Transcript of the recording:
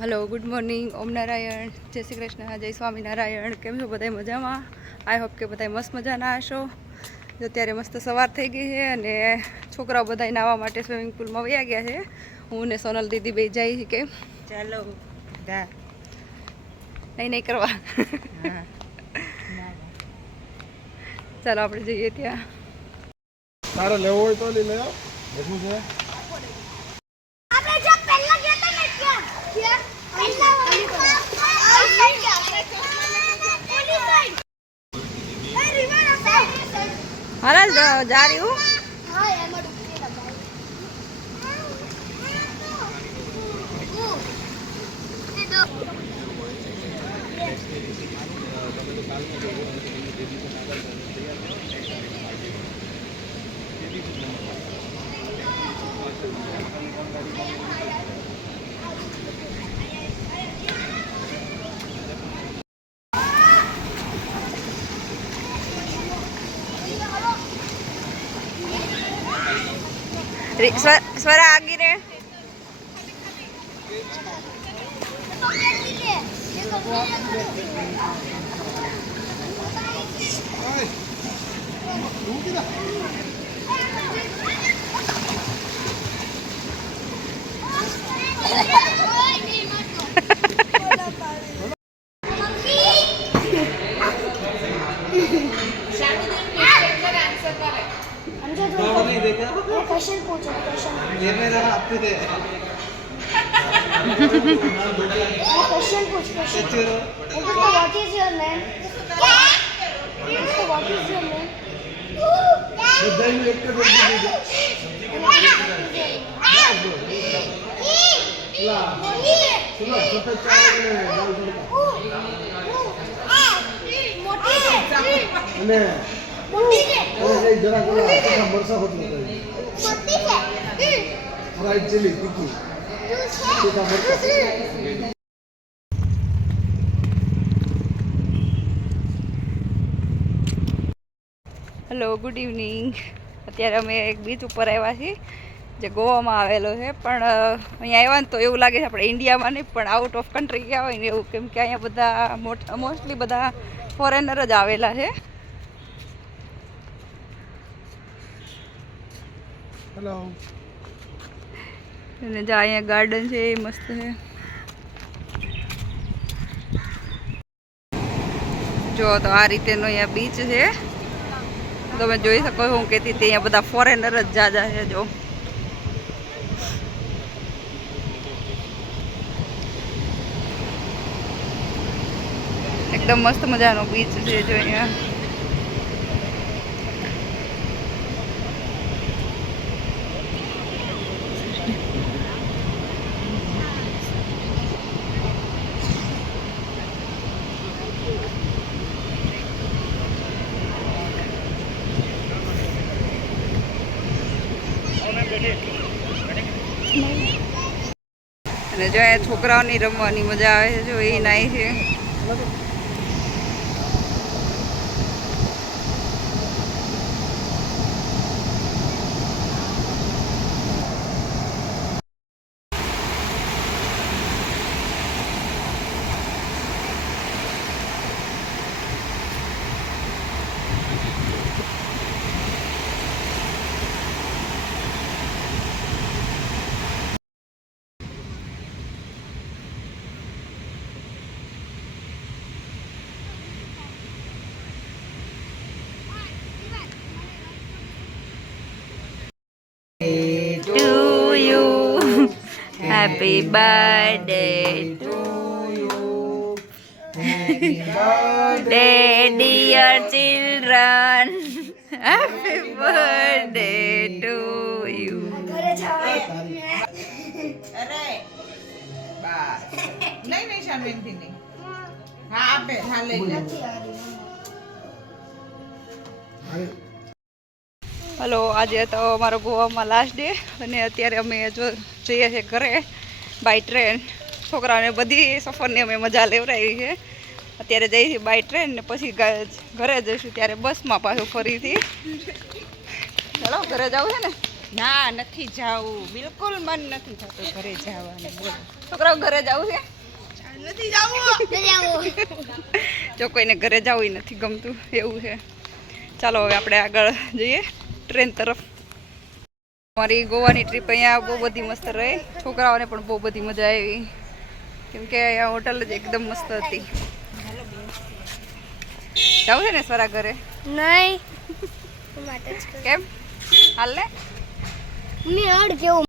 Hello good morning ओम नारायण जय श्री कृष्ण जय स्वामीनारायण केम छो बधाय मजामां। आई होप के बधाय मस्त मजाना हशो। जो अत्यारे मस्त सवार थई गई है अने छोकराओ बधाय नावा माटे स्विमिंग पूल में वया गया है। हूँ ने सोनल दीदी बे जाई छे के ચાલો दा नहीं करवा હા चलो આપણે જઈએ ત્યાં। તારે લેવો હોય તો લઈ લે એટલું છે। આપણે જો પહેલા ગયા હતા ને ત્યાં પહેલા આ સાઈડ ઓલી સાઈડ એ રિવર સાઈડ હાલ जा रही हूँ। હા એમાં ડૂબી ગયા स्वरा आगे रे क्वेश्चन पूछो क्वेश्चन ये मेरा आपके दे क्वेश्चन पूछ question what is your name what is your name બધા નું એક જ લા સુનો સફેદ ચાવલ ને લાલ તડકા અને મોટી છે ઓરે જરા જરા મરસા હોતું મોટી છે ફ્રાઈડ ચીલી તીખી તીખા મરસા। Hello good evening. अत्यारे अमे एक बीच पर आव्या छीए जे गोवामां आवेलो छे पण अहींया आव्या ने तो एवुं लागे छे आपणे इंडियामां नहीं पण आउट ऑफ कंट्री गया होय ने एवुं केम के अहींया बधा मोस्टली बधा फॉरेनर ज आवेला छे। हेलो અને જો અહીંયા ગાર્ડન છે એ મસ્ત છે। જો તો આ રીતેનો અહીંયા બીચ છે। તમે જોઈ શકો છો હું કહેતી હતી અહીંયા બધા ફોરેનર જ જાજા છે। જો એકદમ મસ્ત મજાનો બીચ છે। જો અહીંયા અને જો અહીંયા છોકરાઓની રમવાની મજા આવે છે। જો એ નાય છે। To you, happy birthday to you, happy birthday dear children, happy birthday to you. ઘરે જાવ અરે બસ નહીં નહીં શાનવીનથી નહીં હા આપે હા લઈ લે હલો આજે તો અમારો ગોવામાં લાસ્ટ ડે અને અત્યારે અમે જો જઈએ છીએ ઘરે બાય ટ્રેન। છોકરાઓને બધી સફરની અમે મજા લેવડાવી છે। અત્યારે જઈએ છીએ બાય ટ્રેન ને પછી ઘરે જઈશું ત્યારે બસમાં પાછું ફરીથી। ચાલો ઘરે જવું છે ને। ના નથી જાવું, બિલકુલ મન નથી થતું ઘરે જવાનું. બોલો છોકરાઓ ઘરે જવું છે? નથી આવું. જો કોઈને ઘરે જવું નથી ગમતું એવું છે. ચાલો હવે આપણે આગળ જઈએ ટ્રેન તરફ. અમારી ગોવાની ટ્રીપ અહીંયા બહુ બધી મસ્ત રહી, છોકરાઓને પણ બહુ બધી મજા આવી કેમ કે અહીંયા હોટલ જ એકદમ મસ્ત હતી. જવું છે ને સ્વરા ઘરે? નહીં. હું માટે જ કરું. કેમ? હાલ ને મેં અડ કેવું